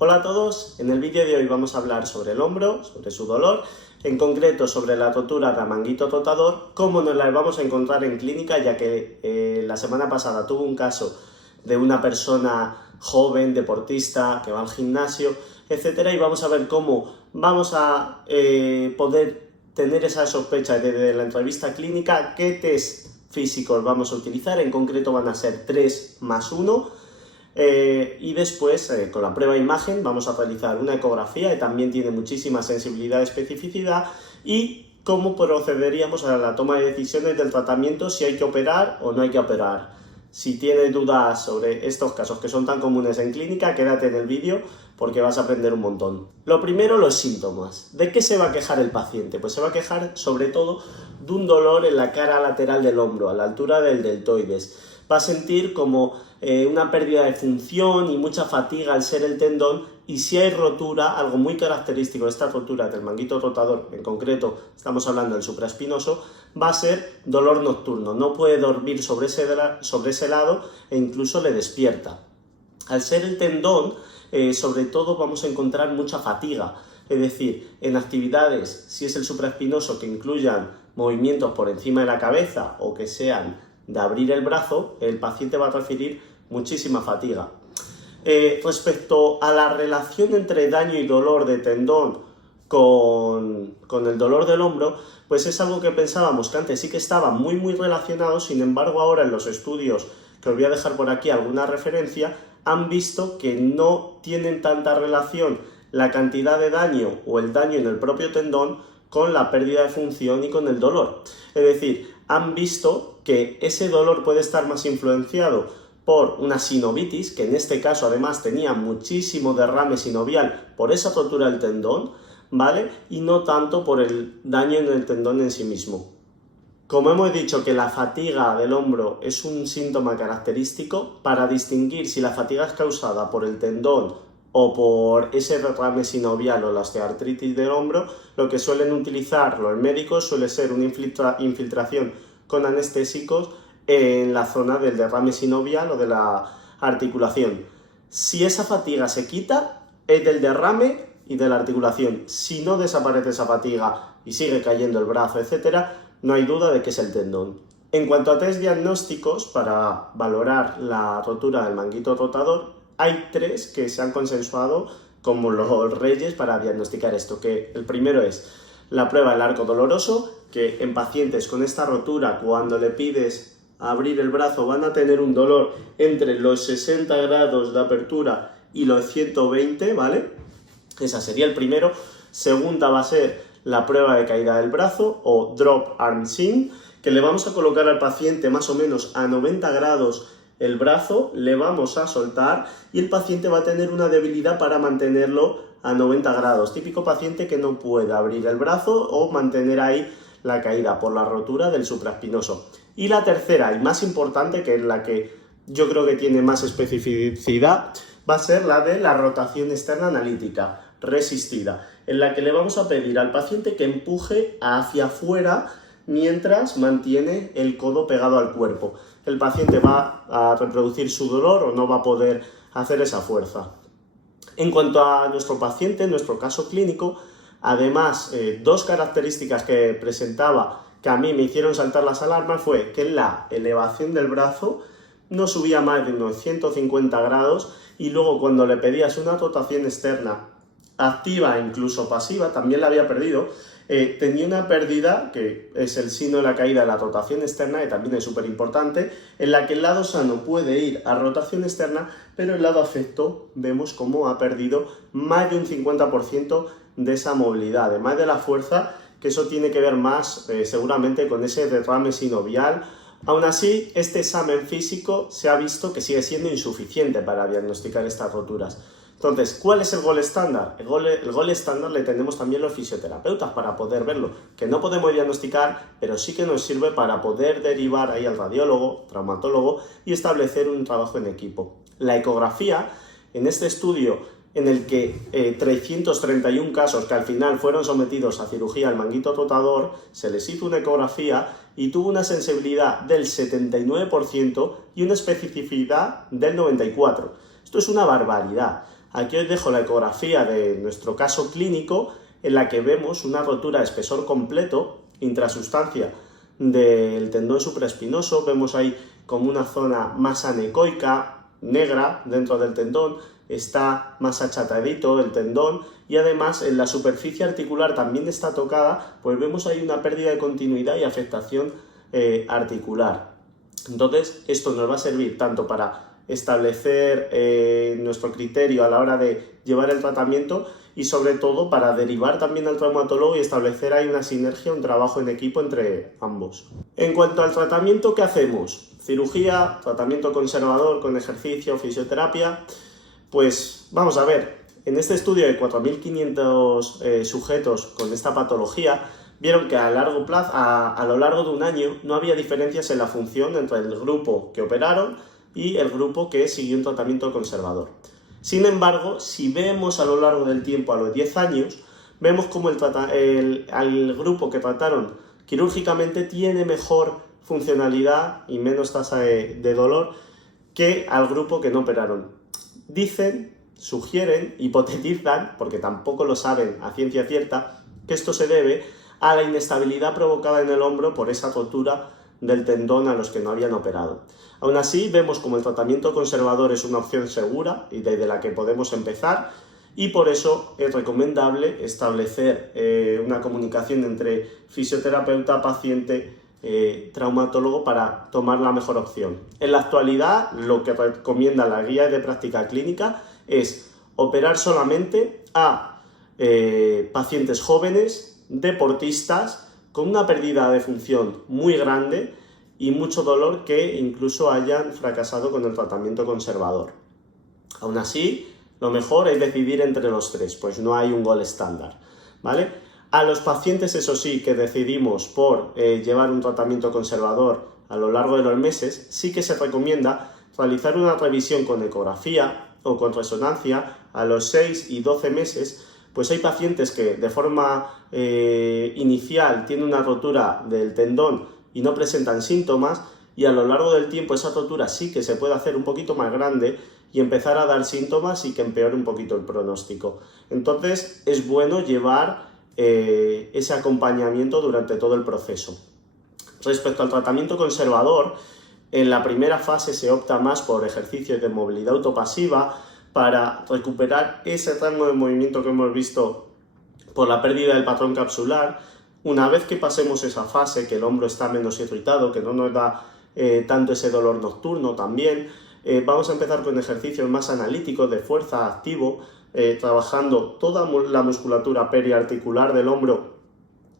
Hola a todos, en el vídeo de hoy vamos a hablar sobre el hombro, sobre su dolor, en concreto sobre la rotura del manguito rotador, cómo nos la vamos a encontrar en clínica, ya que la semana pasada tuve un caso de una persona joven, deportista, que va al gimnasio, etcétera, y vamos a ver cómo vamos a poder tener esa sospecha desde la entrevista clínica, qué test físicos vamos a utilizar, en concreto van a ser 3 más 1, y después con la prueba de imagen vamos a realizar una ecografía que también tiene muchísima sensibilidad y especificidad, y cómo procederíamos a la toma de decisiones del tratamiento, si hay que operar o no hay que operar. Si tienes dudas sobre estos casos que son tan comunes en clínica, quédate en el vídeo porque vas a aprender un montón. Lo primero, los síntomas. ¿De qué se va a quejar el paciente? Pues se va a quejar sobre todo de un dolor en la cara lateral del hombro, a la altura del deltoides. Va a sentir como una pérdida de función y mucha fatiga al ser el tendón, y si hay rotura, algo muy característico de esta rotura del manguito rotador, en concreto estamos hablando del supraespinoso, va a ser dolor nocturno, no puede dormir sobre ese lado e incluso le despierta. Al ser el tendón, sobre todo vamos a encontrar mucha fatiga, es decir, en actividades, si es el supraespinoso, que incluyan movimientos por encima de la cabeza o que sean de abrir el brazo, el paciente va a referir muchísima fatiga. Respecto a la relación entre daño y dolor de tendón con el dolor del hombro, pues es algo que pensábamos que antes sí que estaba muy relacionado. Sin embargo, ahora en los estudios, que os voy a dejar por aquí alguna referencia, han visto que no tienen tanta relación la cantidad de daño o el daño en el propio tendón con la pérdida de función y con el dolor. Es decir, han visto que ese dolor puede estar más influenciado por una sinovitis, que en este caso además tenía muchísimo derrame sinovial por esa rotura del tendón, ¿vale? Y no tanto por el daño en el tendón en sí mismo. Como hemos dicho que la fatiga del hombro es un síntoma característico, para distinguir si la fatiga es causada por el tendón o por ese derrame sinovial o la osteoartritis del hombro, lo que suelen utilizar los médicos suele ser una infiltración con anestésicos en la zona del derrame sinovial o de la articulación. Si esa fatiga se quita, es del derrame y de la articulación. Si no desaparece esa fatiga y sigue cayendo el brazo, etcétera, no hay duda de que es el tendón. En cuanto a test diagnósticos para valorar la rotura del manguito rotador, hay 3 que se han consensuado como los reyes para diagnosticar esto, que el primero es la prueba del arco doloroso, que en pacientes con esta rotura, cuando le pides abrir el brazo, van a tener un dolor entre los 60 grados de apertura y los 120, ¿vale? Esa sería el primero. Segunda va a ser la prueba de caída del brazo o drop arm swing, que le vamos a colocar al paciente más o menos a 90 grados el brazo, le vamos a soltar y el paciente va a tener una debilidad para mantenerlo a 90 grados. Típico paciente que no puede abrir el brazo o mantener ahí la caída por la rotura del supraespinoso. Y la tercera y más importante, que es la que yo creo que tiene más especificidad, va a ser la de la rotación externa analítica resistida, en la que le vamos a pedir al paciente que empuje hacia afuera mientras mantiene el codo pegado al cuerpo. El paciente va a reproducir su dolor o no va a poder hacer esa fuerza. En cuanto a nuestro paciente, en nuestro caso clínico, además, 2 características que presentaba que a mí me hicieron saltar las alarmas fue que la elevación del brazo no subía más de unos 150 grados, y luego cuando le pedías una rotación externa activa e incluso pasiva, también la había perdido. Tenía una pérdida, que es el signo de la caída de la rotación externa, que también es súper importante, en la que el lado sano puede ir a rotación externa, pero el lado afecto vemos cómo ha perdido más de un 50% de esa movilidad, además de la fuerza, que eso tiene que ver más seguramente con ese derrame sinovial. Aún así, este examen físico se ha visto que sigue siendo insuficiente para diagnosticar estas roturas. Entonces, ¿cuál es el gol estándar? El gol estándar le tenemos también los fisioterapeutas para poder verlo, que no podemos diagnosticar, pero sí que nos sirve para poder derivar ahí al radiólogo, traumatólogo y establecer un trabajo en equipo. La ecografía, en este estudio en el que 331 casos que al final fueron sometidos a cirugía al manguito rotador, se les hizo una ecografía y tuvo una sensibilidad del 79% y una especificidad del 94%. Esto es una barbaridad. Aquí os dejo la ecografía de nuestro caso clínico en la que vemos una rotura de espesor completo, intrasustancia del tendón supraespinoso. Vemos ahí como una zona más anecoica, negra dentro del tendón, está más achatadito el tendón y además en la superficie articular también está tocada, pues vemos ahí una pérdida de continuidad y afectación articular. Entonces esto nos va a servir tanto para establecer nuestro criterio a la hora de llevar el tratamiento y sobre todo para derivar también al traumatólogo y establecer ahí una sinergia, un trabajo en equipo entre ambos. En cuanto al tratamiento, ¿qué hacemos? Cirugía, tratamiento conservador con ejercicio, fisioterapia. Pues vamos a ver, en este estudio de 4.500 sujetos con esta patología, vieron que a largo plazo, a lo largo de un año, no había diferencias en la función entre el grupo que operaron y el grupo que siguió un tratamiento conservador. Sin embargo, si vemos a lo largo del tiempo, a los 10 años, vemos como el grupo que trataron quirúrgicamente tiene mejor funcionalidad y menos tasa de dolor que al grupo que no operaron. Dicen, sugieren, hipotetizan, porque tampoco lo saben a ciencia cierta, que esto se debe a la inestabilidad provocada en el hombro por esa rotura del tendón a los que no habían operado. Aún así, vemos como el tratamiento conservador es una opción segura y desde la que podemos empezar, y por eso es recomendable establecer una comunicación entre fisioterapeuta, paciente, traumatólogo para tomar la mejor opción. En la actualidad, lo que recomienda la guía de práctica clínica es operar solamente a pacientes jóvenes, deportistas, con una pérdida de función muy grande y mucho dolor que incluso hayan fracasado con el tratamiento conservador. Aún así, lo mejor es decidir entre los tres, pues no hay un gol estándar, ¿vale? A los pacientes, eso sí, que decidimos por llevar un tratamiento conservador a lo largo de los meses, sí que se recomienda realizar una revisión con ecografía o con resonancia a los 6 y 12 meses, pues hay pacientes que de forma inicial tienen una rotura del tendón y no presentan síntomas, y a lo largo del tiempo esa rotura sí que se puede hacer un poquito más grande y empezar a dar síntomas y que empeore un poquito el pronóstico. Entonces es bueno llevar ese acompañamiento durante todo el proceso. Respecto al tratamiento conservador, en la primera fase se opta más por ejercicios de movilidad autopasiva para recuperar ese rango de movimiento que hemos visto por la pérdida del patrón capsular. Una vez que pasemos esa fase, que el hombro está menos irritado, que no nos da tanto ese dolor nocturno también, vamos a empezar con ejercicios más analíticos de fuerza activo, trabajando toda la musculatura periarticular del hombro,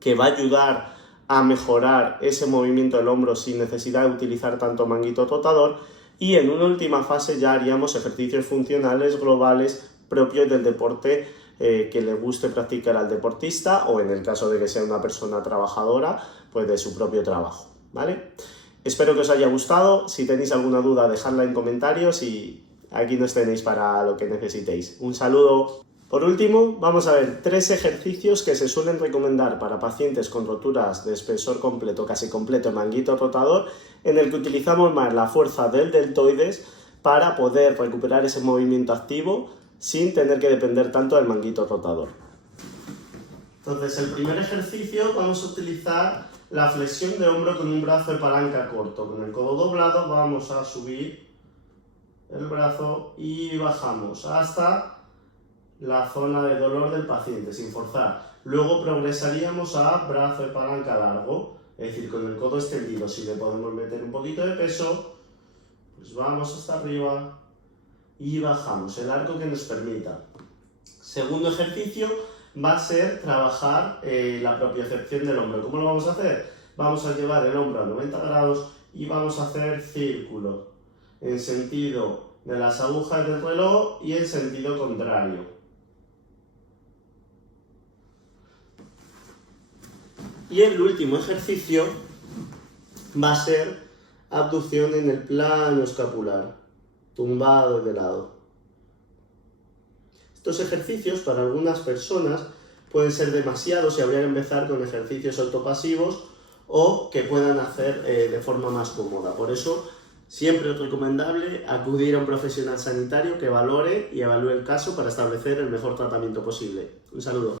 que va a ayudar a mejorar ese movimiento del hombro sin necesidad de utilizar tanto manguito rotador, y en una última fase ya haríamos ejercicios funcionales globales propios del deporte que le guste practicar al deportista, o en el caso de que sea una persona trabajadora, pues de su propio trabajo, ¿vale? Espero que os haya gustado. Si tenéis alguna duda, dejadla en comentarios y aquí nos tenéis para lo que necesitéis. Un saludo. Por último, vamos a ver 3 ejercicios que se suelen recomendar para pacientes con roturas de espesor completo, casi completo, manguito rotador, en el que utilizamos más la fuerza del deltoides para poder recuperar ese movimiento activo sin tener que depender tanto del manguito rotador. Entonces, el primer ejercicio vamos a utilizar la flexión de hombro con un brazo de palanca corto. Con el codo doblado vamos a subir el brazo y bajamos hasta la zona de dolor del paciente, sin forzar. Luego progresaríamos a brazo de palanca largo, es decir, con el codo extendido. Si le podemos meter un poquito de peso, pues vamos hasta arriba y bajamos el arco que nos permita. Segundo ejercicio va a ser trabajar la propiocepción del hombro. ¿Cómo lo vamos a hacer? Vamos a llevar el hombro a 90 grados y vamos a hacer círculo en sentido de las agujas del reloj y en sentido contrario. Y el último ejercicio va a ser abducción en el plano escapular, tumbado de lado. Estos ejercicios para algunas personas pueden ser demasiados y habría que empezar con ejercicios autopasivos o que puedan hacer de forma más cómoda. Por eso Siempre es recomendable acudir a un profesional sanitario que valore y evalúe el caso para establecer el mejor tratamiento posible. Un saludo.